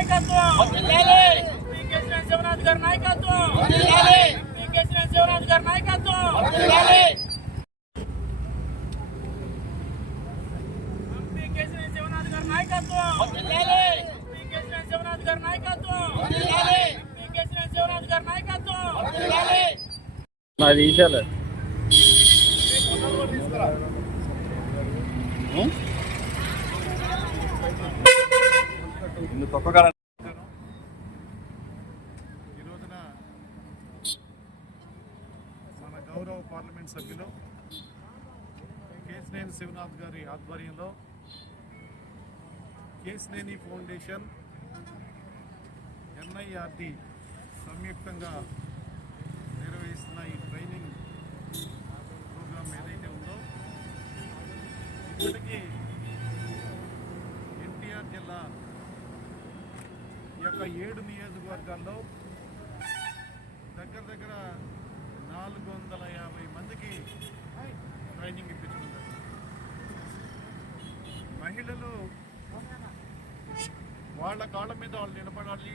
నాయకత్వం కేసీఆర్ శివనాథ్ గారి నాయకత్వం కేసీఆర్ శివనాథ్ గారి నాయకత్వం కేసీఆర్ శివనాథ్ గారి నాయకత్వం కేసీఆర్ శివనాథ్ గారి నాయకత్వం కేసీఆర్ శివనాథ్ గారి నాయకత్వం నాది ఈశాలే ఈ రోజున మన గౌరవ పార్లమెంట్ సభ్యులు కేశినేని శివనాథ్ గారి ఆధ్వర్యంలో కేశినేని ఫౌండేషన్ NIRD సంయుక్తంగా నిర్వహిస్తున్న ఈ ట్రైనింగ్ ప్రోగ్రాం ఏదైతే ఉందో ఇప్పటికీ ఎన్టీఆర్ జిల్లా ఈ యొక్క 7 నియోజకవర్గాల్లో దగ్గర 450 మందికి ట్రైనింగ్ ఇప్పించడం జరిగింది. మహిళలు వాళ్ళ కాళ్ళ మీద వాళ్ళు నిలబడాలి,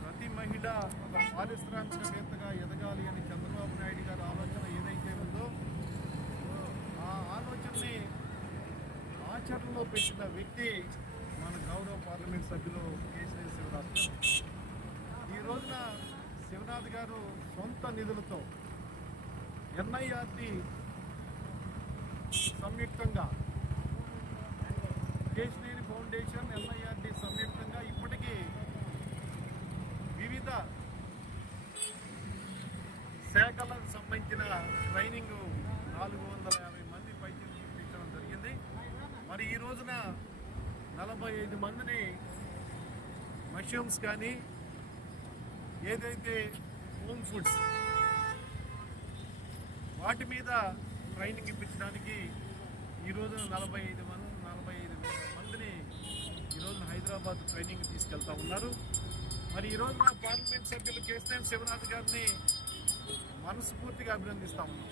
ప్రతి మహిళ ఒక పారిశ్రామికవేత్తగా ఎదగాలి అని చంద్రబాబు నాయుడు గారి ఆలోచన ఏదైతే ఉందో ఆ ఆలోచనని ఆచరణలో పెట్టిన వ్యక్తి మన గౌరవ పార్లమెంట్ సభ్యులు కేసీఆర్ శివనాథ్ గారు. ఈ రోజున శివనాథ్ గారు సొంత నిధులతో NIRD సంయుక్తంగా కేశినేని ఫౌండేషన్ NIRD సంయుక్తంగా ఇప్పటికీ వివిధ శాఖలకు సంబంధించిన ట్రైనింగ్ 450 మంది పైకి ఇప్పించడం జరిగింది. మరి ఈ రోజున 45 మందిని మష్రూమ్స్ కానీ ఏదైతే హోమ్ ఫుడ్స్ వాటి మీద ట్రైనింగ్ ఇప్పించడానికి ఈరోజు 45 మందిని ఈరోజు హైదరాబాద్ ట్రైనింగ్ తీసుకెళ్తా ఉన్నారు. మరి ఈరోజు నా పార్లమెంట్ సభ్యులు కేశినేని శివనాథ్ గారిని మనస్ఫూర్తిగా అభినందిస్తా ఉన్నాం.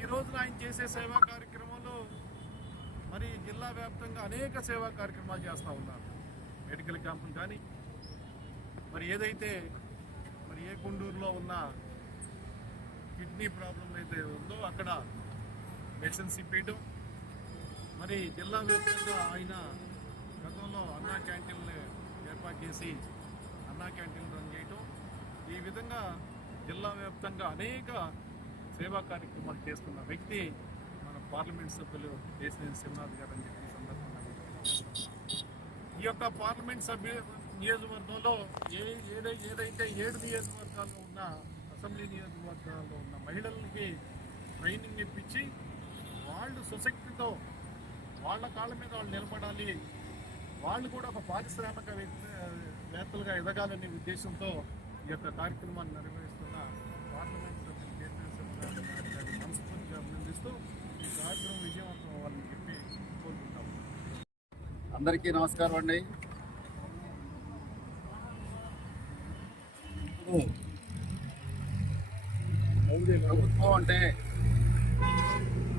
ఈ రోజున ఆయన చేసే సేవా కార్యక్రమంలో మరి జిల్లా వ్యాప్తంగా అనేక సేవా కార్యక్రమాలు చేస్తూ ఉన్నారు. మెడికల్ క్యాంపులు కానీ మరి ఏదైతే మరి ఏ గుండూరులో ఉన్న కిడ్నీ ప్రాబ్లం అయితే ఉందో అక్కడ మెడిసిన్స్ ఇప్పించడం, మరి జిల్లా వ్యాప్తంగా ఆయన గతంలో అన్నా క్యాంటీన్లు ఏర్పాటు చేసి అన్నా క్యాంటీన్లు రన్ చేయటం, ఈ విధంగా జిల్లా వ్యాప్తంగా అనేక సేవా కార్యక్రమాలు చేస్తున్న వ్యక్తి మన పార్లమెంట్ సభ్యులు కేశినేని శివనాథ్ గారు అని చెప్పి సందర్భంగా ఈ యొక్క పార్లమెంట్ సభ్యు నియోజకవర్గంలో ఏదైతే 7 నియోజకవర్గాల్లో ఉన్న అసెంబ్లీ నియోజకవర్గాల్లో ఉన్న మహిళలకి ట్రైనింగ్ ఇప్పించి వాళ్ళు సుశక్తితో వాళ్ళ కాళ్ళ మీద వాళ్ళు నిలబడాలి, వాళ్ళు కూడా ఒక పారిశ్రామికవేత్తలుగా ఎదగాలనే ఉద్దేశంతో ఈ యొక్క కార్యక్రమాన్ని నిర్వహిస్తున్న పార్లమెంట్ సభ్యులు కేశినేని శివనాథ్ గారిని మనస్ఫూర్తిగా అభినందిస్తూ ఈ కార్యక్రమం విజయవంతం అవ్వాలని చెప్పి కోరుకుంటాము. అందరికీ నమస్కారం అండి. ప్రభుత్వం అంటే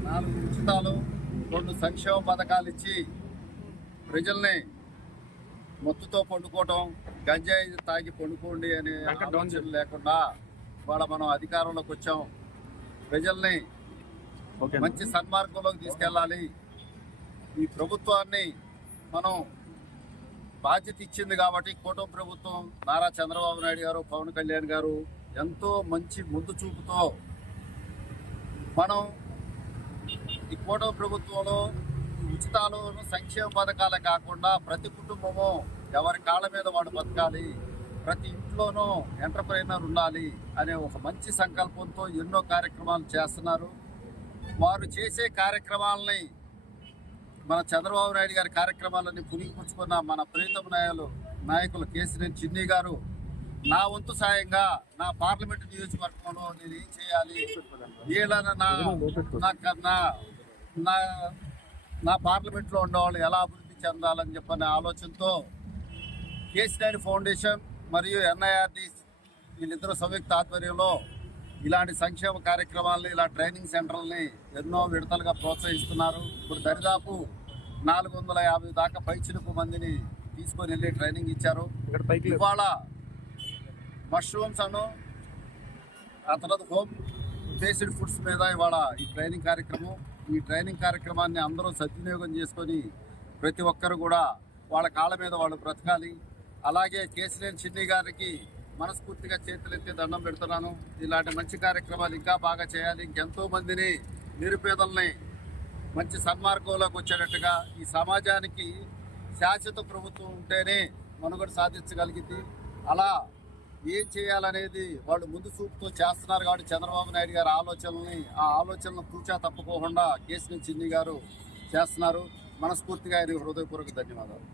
4 ఉచితాలు 2 సంక్షేమ పథకాలు ఇచ్చి ప్రజల్ని మొత్తుతో పండుకోవటం, గంజాయి తాగి పండుకోండి అనే ఆలోచన లేకుండా వాళ్ళ మనం అధికారంలోకి వచ్చాం. ప్రజల్ని మంచి సన్మార్గంలోకి తీసుకెళ్ళాలి. ఈ ప్రభుత్వాన్ని మనం బాధ్యత ఇచ్చింది కాబట్టి కూటమి ప్రభుత్వం నారా చంద్రబాబు నాయుడు గారు, పవన్ కళ్యాణ్ గారు ఎంతో మంచి ముందు చూపుతో మనం ఈ కూటమి ప్రభుత్వంలో ఉచితాలు సంక్షేమ పథకాలే కాకుండా ప్రతి కుటుంబము ఎవరి కాళ్ళ మీద వాడు బతకాలి, ప్రతి ఇంట్లోనూ ఎంటర్ప్రైనర్ ఉండాలి అనే ఒక మంచి సంకల్పంతో ఎన్నో కార్యక్రమాలు చేస్తున్నారు. వారు చేసే కార్యక్రమాలని మన చంద్రబాబు నాయుడు గారి కార్యక్రమాలన్నీ పునిపుచ్చుకున్న మన ప్రీతమ నాయకులు కేశినేని చిన్ని గారు నా వంతు సాయంగా నా పార్లమెంటు నియోజకవర్గంలో నేను ఏం చేయాలి, వీళ్ళని నా పార్లమెంట్లో ఉండేవాళ్ళు ఎలా అభివృద్ధి చెందాలని చెప్పనే ఆలోచనతో కేశినేని ఫౌండేషన్ మరియు NIRD వీళ్ళిద్దరూ సంయుక్త ఆధ్వర్యంలో ఇలాంటి సంక్షేమ కార్యక్రమాలని, ఇలా ట్రైనింగ్ సెంటర్లని ఎన్నో విడతలుగా ప్రోత్సహిస్తున్నారు. ఇప్పుడు దరిదాపు 450 దాకా పైచిలుపు మందిని తీసుకొని వెళ్ళి ట్రైనింగ్ ఇచ్చారు. ఇవాళ మష్రూమ్స్ అను ఆ తర్వాత హోమ్ బేస్డ్ ఫుడ్స్ మీద ఇవాళ ఈ ట్రైనింగ్ కార్యక్రమాన్ని అందరూ సద్వినియోగం చేసుకొని ప్రతి ఒక్కరు కూడా వాళ్ళ కాళ్ళ మీద వాళ్ళు బ్రతకాలి. అలాగే కేశినేని చిన్ని గారికి మనస్ఫూర్తిగా చేతులెత్తి దండం పెడుతున్నాను. ఇలాంటి మంచి కార్యక్రమాలు ఇంకా బాగా చేయాలి. ఇంకెంతో మందిని నిరుపేదల్ని మంచి సన్మార్గంలోకి వచ్చేటట్టుగా ఈ సమాజానికి శాశ్వత ప్రభుత్వం ఉంటేనే మనుగడ సాధించగలిగింది. అలా ఏం చేయాలనేది వాళ్ళు ముందు చూపుతో చేస్తున్నారు కాబట్టి చంద్రబాబు నాయుడు గారి ఆ ఆలోచనలను తూచా తప్పుకోకుండా కేశినేని చిన్ని గారు చేస్తున్నారు. మనస్ఫూర్తిగా ఆయన హృదయపూర్వక ధన్యవాదాలు.